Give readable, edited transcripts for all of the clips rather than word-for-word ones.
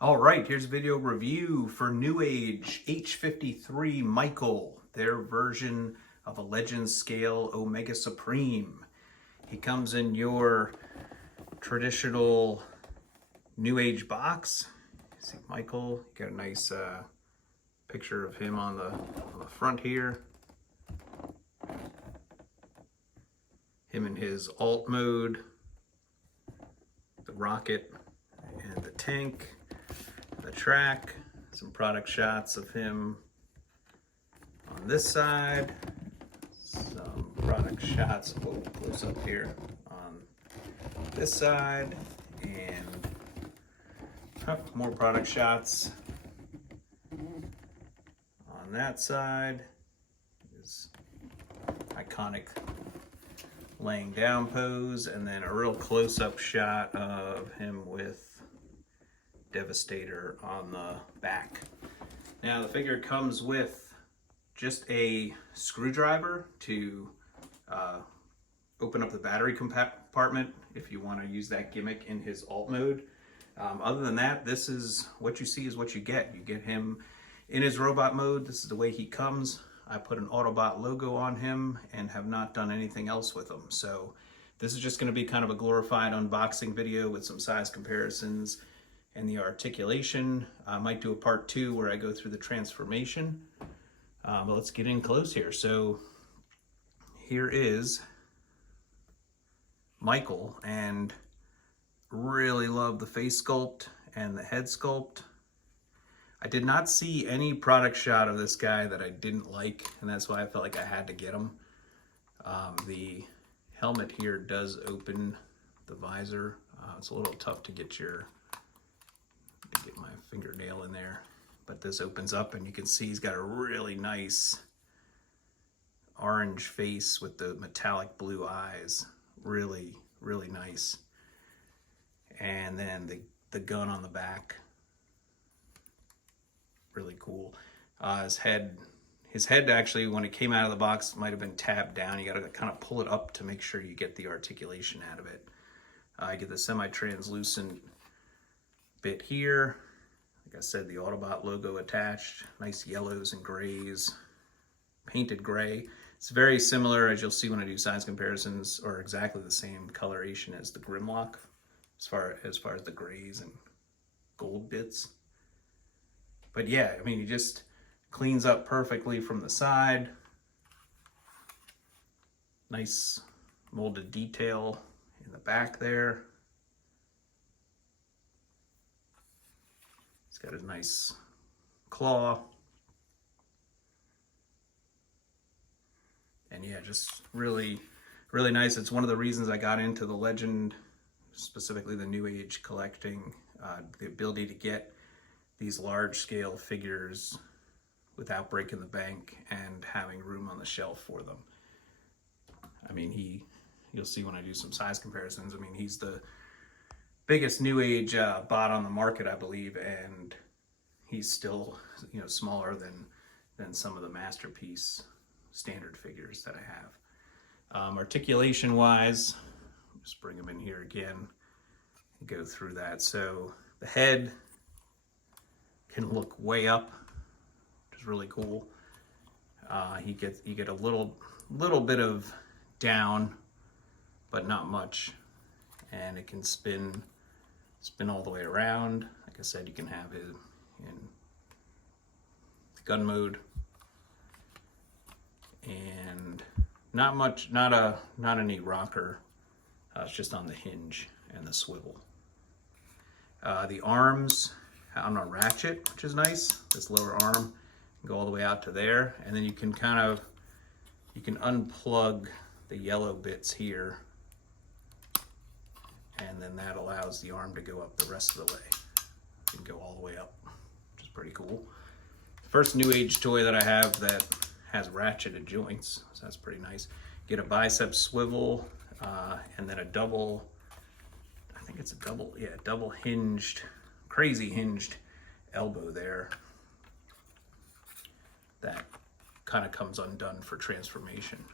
All right, here's a video review for Newage H53 Michael, their version of a Legend Scale Omega Supreme. He comes in your traditional Newage box. See Michael, you got a nice picture of him on the front here. Him in his alt mode, the rocket and the tank. The track, some product shots of him on this side, some product shots, close up here on this side, and more product shots on that side. His iconic laying down pose, and then a real close-up shot of him with Devastator on the back. Now the figure comes with just a screwdriver to open up the battery compartment if you want to use that gimmick in his alt mode. Other than that, this is what you see is what you get. You get him in his robot mode. This is the way he comes. I put an Autobot logo on him and have not done anything else with him. So this is just going to be kind of a glorified unboxing video with some size comparisons and the articulation. I might do a part 2 where I go through the transformation. But let's get in close here. So here is Michael, and really love the face sculpt and the head sculpt. I did not see any product shot of this guy that I didn't like, and that's why I felt like I had to get him. The helmet here does open the visor. It's a little tough to get my fingernail in there, but this opens up and you can see he's got a really nice orange face with the metallic blue eyes. Really nice. And then the gun on the back, really cool. His head actually, when it came out of the box, might have been tabbed down. You got to kind of pull it up to make sure you get the articulation out of it. I get the semi-translucent bit here. Like I said, the Autobot logo attached. Nice yellows and grays, painted gray. It's very similar, as you'll see when I do size comparisons, or exactly the same coloration as the Grimlock, as far as the grays and gold bits. But yeah, I mean, he just cleans up perfectly from the side. Nice molded detail in the back there. He's got a nice claw. And yeah, just really nice. It's one of the reasons I got into the Legend, specifically the Newage collecting, the ability to get these large scale figures without breaking the bank and having room on the shelf for them. I mean, you'll see when I do some size comparisons, I mean, he's the biggest Newage bot on the market, I believe, and he's still, smaller than some of the Masterpiece standard figures that I have. Articulation wise, just bring him in here again and go through that. So the head can look way up, which is really cool. You get a little bit of down, but not much, and it can spin all the way around. Like I said, you can have it in gun mode, and not a neat rocker. It's just on the hinge and the swivel. The arms on a ratchet, which is nice. This lower arm can go all the way out to there, and then you can unplug the yellow bits here, and then that allows the arm to go up the rest of the way. You can go all the way up, which is pretty cool. First Newage toy that I have that has ratcheted joints, so that's pretty nice. Get a bicep swivel, and then a double, I think it's a double hinged, crazy hinged elbow there that kind of comes undone for transformation.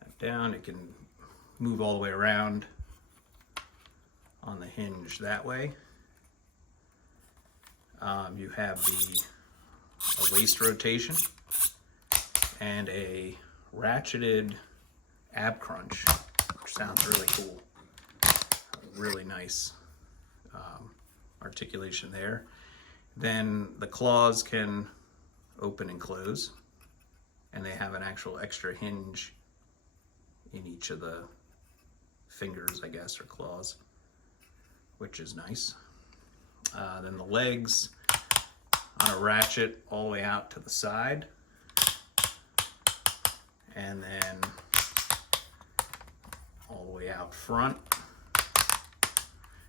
That down, it can move all the way around on the hinge that way. You have a waist rotation and a ratcheted ab crunch, which sounds really cool. Really nice articulation there. Then the claws can open and close, and they have an actual extra hinge in each of the fingers, I guess, or claws, which is nice. Then the legs on a ratchet all the way out to the side, and then all the way out front.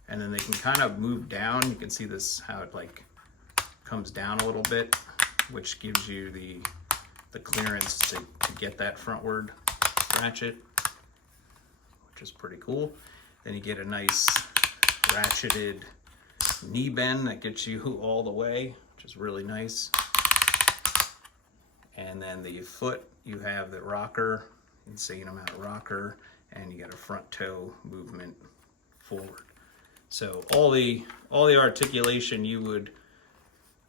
And then they can kind of move down. You can see this, how it like comes down a little bit, which gives you the clearance to get that frontward ratchet, which is pretty cool. Then you get a nice ratcheted knee bend that gets you all the way, which is really nice. And then the foot, you have the rocker, insane amount of rocker, and you got a front toe movement forward. So all the articulation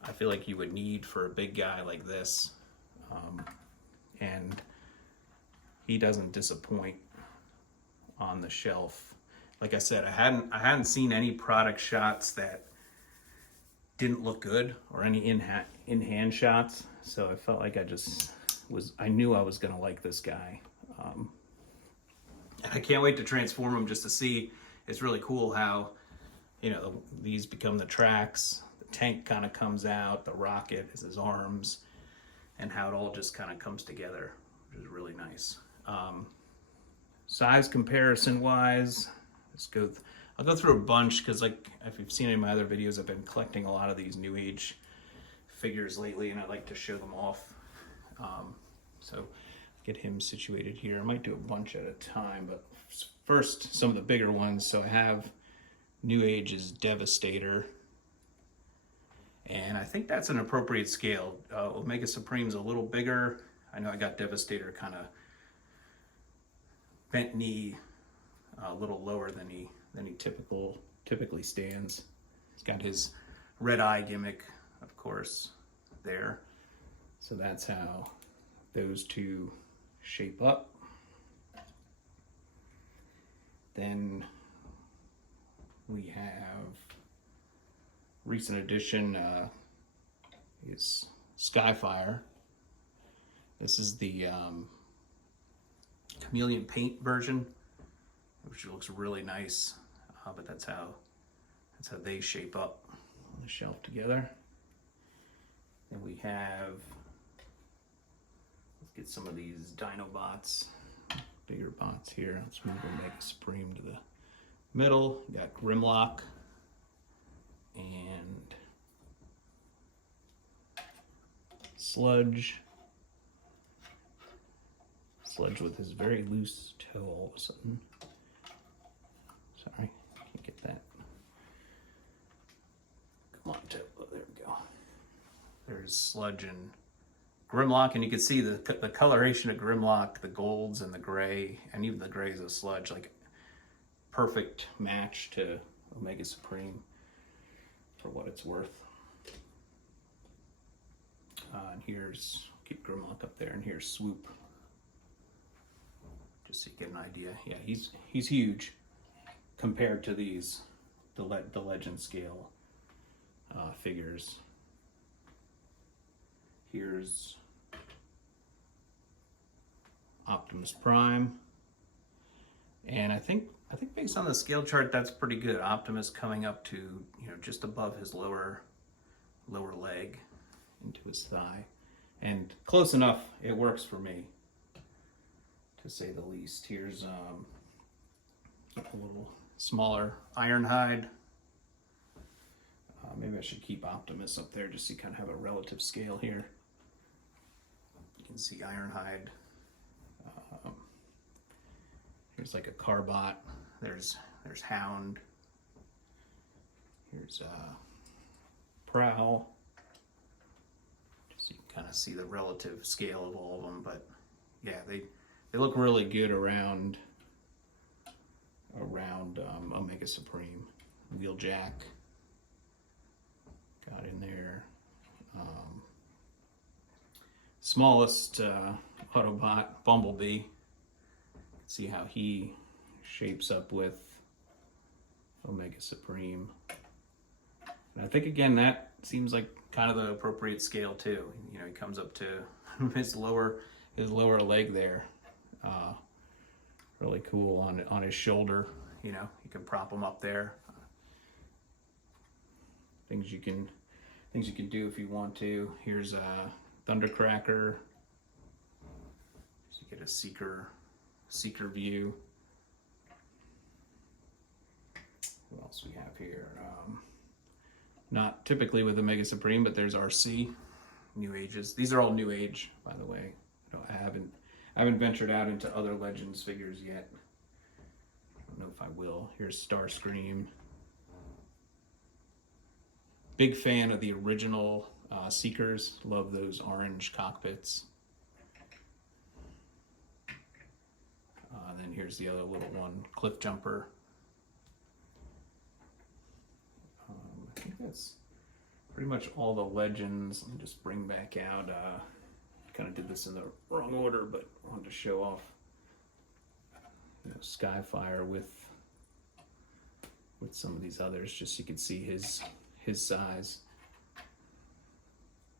I feel like you would need for a big guy like this, and he doesn't disappoint on the shelf. Like I said, I hadn't seen any product shots that didn't look good, or any in-hand shots. So I felt like I knew I was gonna like this guy. And I can't wait to transform him just to see. It's really cool how, you know, these become the tracks, the tank kind of comes out, the rocket is his arms, and how it all just kind of comes together, which is really nice. Size comparison wise, I'll go through a bunch, because like if you've seen any of my other videos, I've been collecting a lot of these Newage figures lately, and I like to show them off. So get him situated here. I might do a bunch at a time, but first some of the bigger ones. So I have Newage's Devastator, and I think that's an appropriate scale. Omega Supreme's a little bigger. I know I got Devastator kind of bent knee, a little lower than he typically stands. He's got his red eye gimmick, of course, there. So that's how those two shape up. Then we have recent addition is Skyfire. This is the chameleon paint version, which looks really nice, but that's how they shape up on the shelf together. Then we have, let's get some of these Dinobots, bigger bots here. Let's move Omega Supreme to the middle. We got Grimlock and Sludge. Sludge with his very loose toe all of a sudden. Sorry, can't get that. Come on, toe. Oh, there we go. There's Sludge and Grimlock, and you can see the coloration of Grimlock, the golds and the gray, and even the grays of Sludge, like perfect match to Omega Supreme for what it's worth. And here's, keep Grimlock up there, and here's Swoop. Just so you get an idea. Yeah, he's huge compared to these, the legend scale figures. Here's Optimus Prime, and I think based on the scale chart, that's pretty good. Optimus coming up to, you know, just above his lower leg into his thigh, and close enough. It works for me, to say the least. Here's a little smaller Ironhide. Maybe I should keep Optimus up there just so you kind of have a relative scale here. You can see Ironhide. Here's like a Carbot. There's Hound. Here's Prowl. Just so you can kind of see the relative scale of all of them. But yeah, they look really good around Omega Supreme. Wheeljack got in there. Smallest Autobot, Bumblebee. See how he shapes up with Omega Supreme. And I think again that seems like kind of the appropriate scale too. You know, he comes up to his lower leg there. Really cool on his shoulder. You know, you can prop him up there. Things you can do if you want to. Here's a Thundercracker. So you get a seeker view. What else we have here? Not typically with Omega Supreme, but there's RC, New Ages. These are all New Age, by the way. I haven't ventured out into other Legends figures yet. I don't know if I will. Here's Starscream. Big fan of the original Seekers. Love those orange cockpits. Then here's the other little one, Cliff Jumper. I think that's pretty much all the Legends. Let me just bring back out, kind of did this in the wrong order, but wanted to show off, you know, Skyfire with some of these others, just so you can see his size.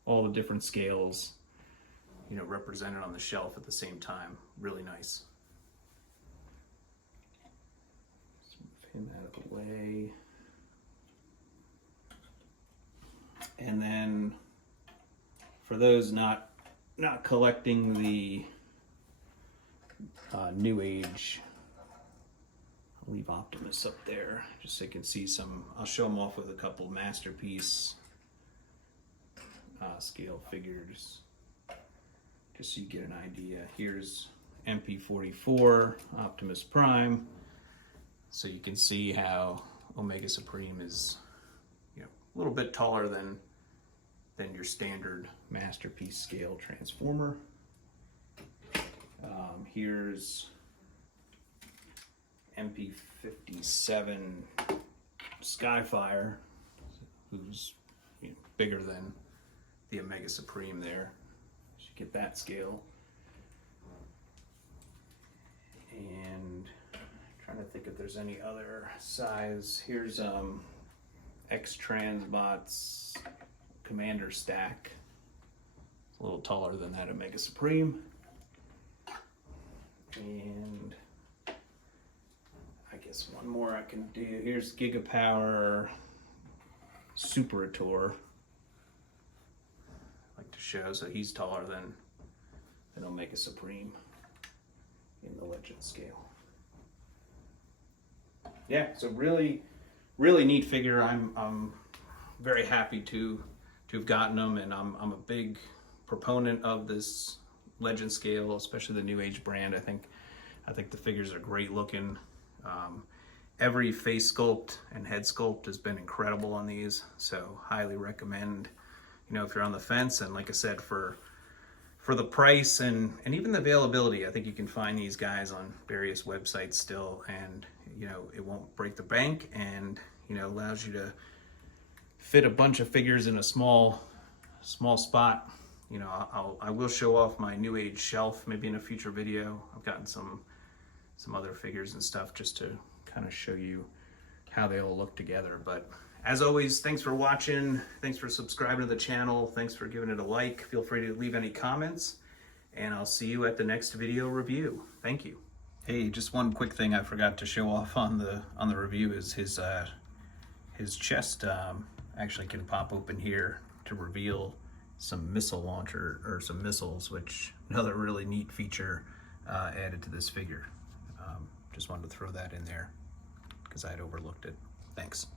All the different scales, you know, represented on the shelf at the same time. Really nice. Let's move him out of the way. And then for those not collecting the New Age, I'll leave Optimus up there just so you can see some. I'll show them off with a couple Masterpiece scale figures just so you get an idea. Here's MP44 Optimus Prime, so you can see how Omega Supreme is, you know, a little bit taller than your standard Masterpiece scale Transformer. Here's MP57 Skyfire, who's, you know, bigger than the Omega Supreme there. So you get that scale. And I'm trying to think if there's any other size. Here's X-Transbot's Commander stack. It's a little taller than that Omega Supreme. And I guess one more I can do. Here's Gigapower Superator. I like to show, so he's taller than Omega Supreme in the Legend scale. Yeah, so really neat figure. I'm very happy to have gotten them, and I'm a big proponent of this Legend scale, especially the New Age brand. I think the figures are great looking. Every face sculpt and head sculpt has been incredible on these, so highly recommend, you know, if you're on the fence. And like I said, for the price and even the availability, I think you can find these guys on various websites still, and you know, it won't break the bank, and you know, allows you to fit a bunch of figures in a small spot. You know, I will show off my New Age shelf maybe in a future video. I've gotten some other figures and stuff just to kind of show you how they all look together. But as always, thanks for watching. Thanks for subscribing to the channel. Thanks for giving it a like. Feel free to leave any comments, and I'll see you at the next video review. Thank you. Hey, just one quick thing I forgot to show off on the review is his chest actually can pop open here to reveal some missile launcher, or some missiles, which another really neat feature added to this figure. Just wanted to throw that in there because I had overlooked it. Thanks.